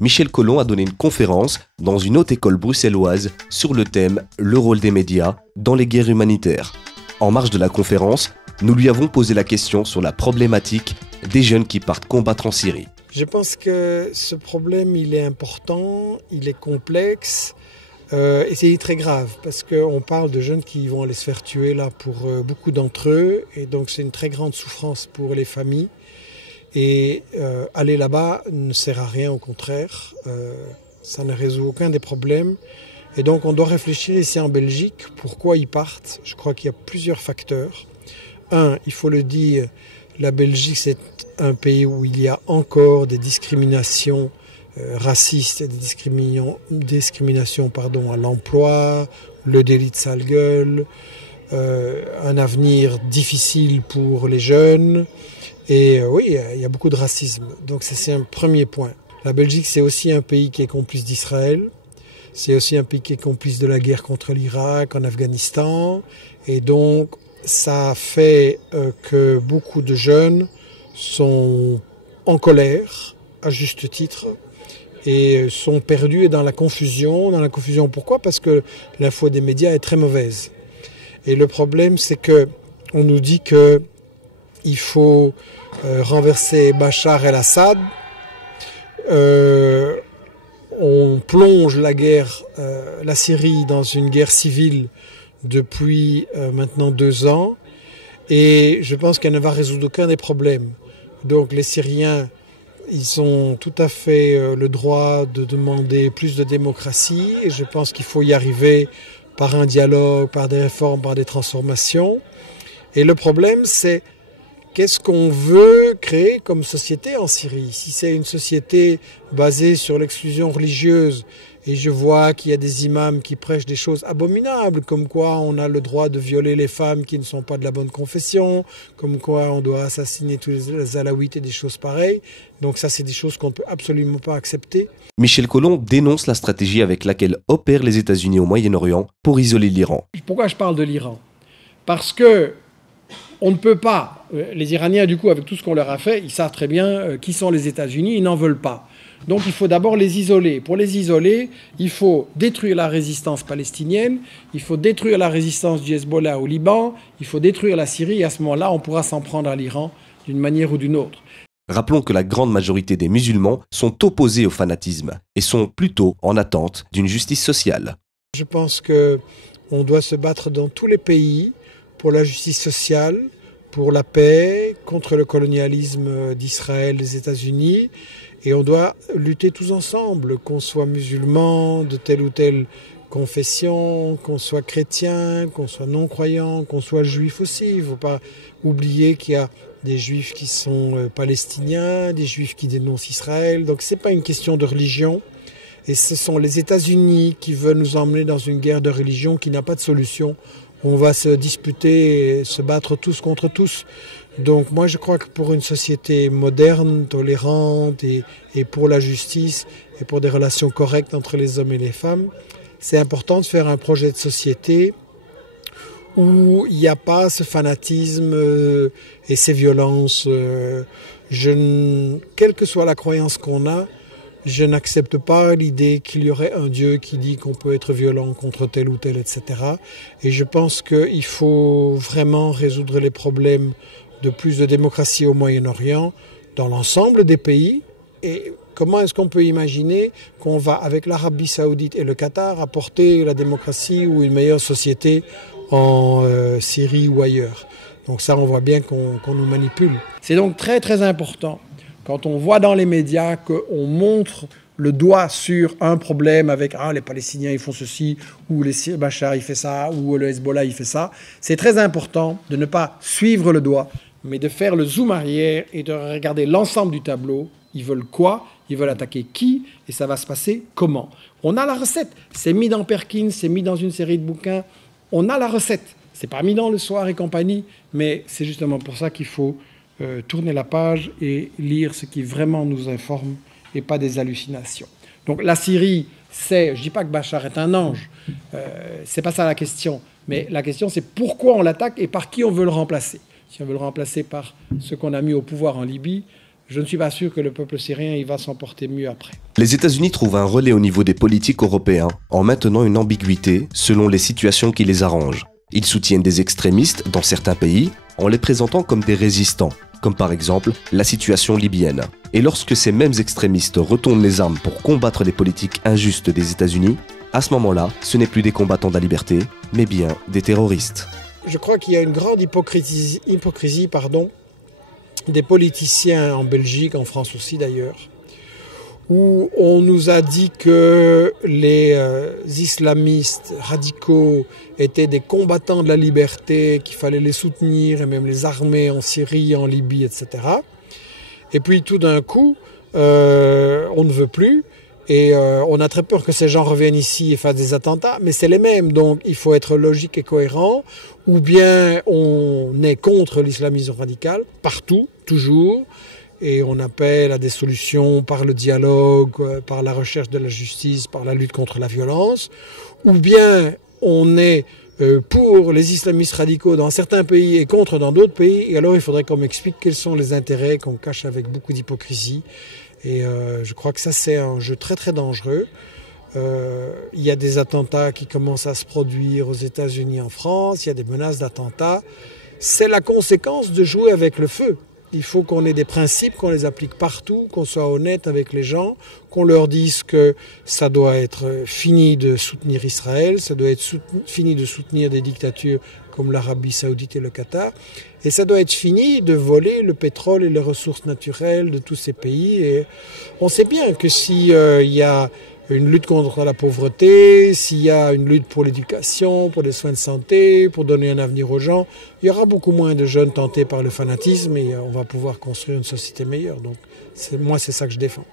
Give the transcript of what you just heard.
Michel Collomb a donné une conférence dans une haute école bruxelloise sur le thème « Le rôle des médias dans les guerres humanitaires ». En marge de la conférence, nous lui avons posé la question sur la problématique des jeunes qui partent combattre en Syrie. Je pense que ce problème, il est important, il est complexe et c'est très grave parce qu'on parle de jeunes qui vont aller se faire tuer là pour beaucoup d'entre eux et donc c'est une très grande souffrance pour les familles. Et aller là-bas ne sert à rien, au contraire, ça ne résout aucun des problèmes. Et donc on doit réfléchir ici en Belgique, pourquoi ils partent. Je crois qu'il y a plusieurs facteurs. Un, il faut le dire, la Belgique c'est un pays où il y a encore des discriminations racistes et des discriminations à l'emploi, le délit de sale gueule, un avenir difficile pour les jeunes. Et oui, il y a beaucoup de racisme. Donc ça, c'est un premier point. La Belgique, c'est aussi un pays qui est complice d'Israël. C'est aussi un pays qui est complice de la guerre contre l'Irak, en Afghanistan. Et donc, ça fait que beaucoup de jeunes sont en colère, à juste titre, et sont perdus et dans la confusion. Dans la confusion, pourquoi? Parce que l'info des médias est très mauvaise. Et le problème, c'est que on nous dit que il faut renverser Bachar el-Assad. On plonge la Syrie dans une guerre civile depuis maintenant 2 ans. Et je pense qu'elle ne va résoudre aucun des problèmes. Donc les Syriens, ils ont tout à fait le droit de demander plus de démocratie. Et je pense qu'il faut y arriver par un dialogue, par des réformes, par des transformations. Et le problème, c'est qu'est-ce qu'on veut créer comme société en Syrie? Si c'est une société basée sur l'exclusion religieuse, et je vois qu'il y a des imams qui prêchent des choses abominables, comme quoi on a le droit de violer les femmes qui ne sont pas de la bonne confession, comme quoi on doit assassiner tous les alaouites et des choses pareilles. Donc ça, c'est des choses qu'on ne peut absolument pas accepter. Michel Collomb dénonce la stratégie avec laquelle opèrent les États-Unis au Moyen-Orient pour isoler l'Iran. Pourquoi je parle de l'Iran? Parce que on ne peut pas, les Iraniens du coup avec tout ce qu'on leur a fait, ils savent très bien qui sont les États-Unis, ils n'en veulent pas. Donc il faut d'abord les isoler. Pour les isoler, il faut détruire la résistance palestinienne, il faut détruire la résistance du Hezbollah au Liban, il faut détruire la Syrie et à ce moment-là, on pourra s'en prendre à l'Iran d'une manière ou d'une autre. Rappelons que la grande majorité des musulmans sont opposés au fanatisme et sont plutôt en attente d'une justice sociale. Je pense qu'on doit se battre dans tous les pays pour la justice sociale, pour la paix, contre le colonialisme d'Israël, des États-Unis. Et on doit lutter tous ensemble, qu'on soit musulman, de telle ou telle confession, qu'on soit chrétien, qu'on soit non-croyant, qu'on soit juif aussi. Il ne faut pas oublier qu'il y a des juifs qui sont palestiniens, des juifs qui dénoncent Israël. Donc ce n'est pas une question de religion. Et ce sont les États-Unis qui veulent nous emmener dans une guerre de religion qui n'a pas de solution. On va se disputer et se battre tous contre tous. Donc moi je crois que pour une société moderne, tolérante et pour la justice et pour des relations correctes entre les hommes et les femmes, c'est important de faire un projet de société où il n'y a pas ce fanatisme et ces violences. Quelle que soit la croyance qu'on a, je n'accepte pas l'idée qu'il y aurait un Dieu qui dit qu'on peut être violent contre tel ou tel, etc. Et je pense qu'il faut vraiment résoudre les problèmes de plus de démocratie au Moyen-Orient dans l'ensemble des pays. Et comment est-ce qu'on peut imaginer qu'on va, avec l'Arabie Saoudite et le Qatar, apporter la démocratie ou une meilleure société en Syrie ou ailleurs? Donc ça, on voit bien qu'on nous manipule. C'est donc très très important. Quand on voit dans les médias qu'on montre le doigt sur un problème avec les Palestiniens ils font ceci, ou les Bachar il fait ça, ou le Hezbollah il fait ça, c'est très important de ne pas suivre le doigt, mais de faire le zoom arrière et de regarder l'ensemble du tableau. Ils veulent quoi? Ils veulent attaquer qui? Et ça va se passer comment? On a la recette. C'est mis dans Perkins, c'est mis dans une série de bouquins. On a la recette. C'est pas mis dans Le Soir et compagnie, mais c'est justement pour ça qu'il faut tourner la page et lire ce qui vraiment nous informe et pas des hallucinations. Donc la Syrie, je dis pas que Bachar est un ange, c'est pas ça la question, mais la question c'est pourquoi on l'attaque et par qui on veut le remplacer. si on veut le remplacer par ce qu'on a mis au pouvoir en Libye, je ne suis pas sûr que le peuple syrien il va s'en porter mieux après. Les États-Unis trouvent un relais au niveau des politiques européens en maintenant une ambiguïté selon les situations qui les arrangent. Ils soutiennent des extrémistes dans certains pays en les présentant comme des résistants, comme par exemple la situation libyenne. Et lorsque ces mêmes extrémistes retournent les armes pour combattre les politiques injustes des États-Unis, à ce moment-là, ce n'est plus des combattants de la liberté, mais bien des terroristes. Je crois qu'il y a une grande hypocrisie des politiciens en Belgique, en France aussi d'ailleurs, où on nous a dit que les islamistes radicaux étaient des combattants de la liberté, qu'il fallait les soutenir et même les armer en Syrie, en Libye, etc. Et puis tout d'un coup, on ne veut plus. Et on a très peur que ces gens reviennent ici et fassent des attentats, mais c'est les mêmes. Donc il faut être logique et cohérent. Ou bien on est contre l'islamisme radical, partout, toujours. Et on appelle à des solutions par le dialogue, par la recherche de la justice, par la lutte contre la violence. Ou bien on est pour les islamistes radicaux dans certains pays et contre dans d'autres pays. Et alors il faudrait qu'on m'explique quels sont les intérêts qu'on cache avec beaucoup d'hypocrisie. Et je crois que ça, c'est un jeu très très dangereux. Il y a des attentats qui commencent à se produire aux États-Unis, en France. Il y a des menaces d'attentats. C'est la conséquence de jouer avec le feu. Il faut qu'on ait des principes, qu'on les applique partout, qu'on soit honnête avec les gens, qu'on leur dise que ça doit être fini de soutenir Israël, ça doit être fini de soutenir des dictatures comme l'Arabie Saoudite et le Qatar, et ça doit être fini de voler le pétrole et les ressources naturelles de tous ces pays. Et on sait bien que s'il y a une lutte contre la pauvreté, s'il y a une lutte pour l'éducation, pour les soins de santé, pour donner un avenir aux gens, il y aura beaucoup moins de jeunes tentés par le fanatisme et on va pouvoir construire une société meilleure. Donc moi, c'est ça que je défends.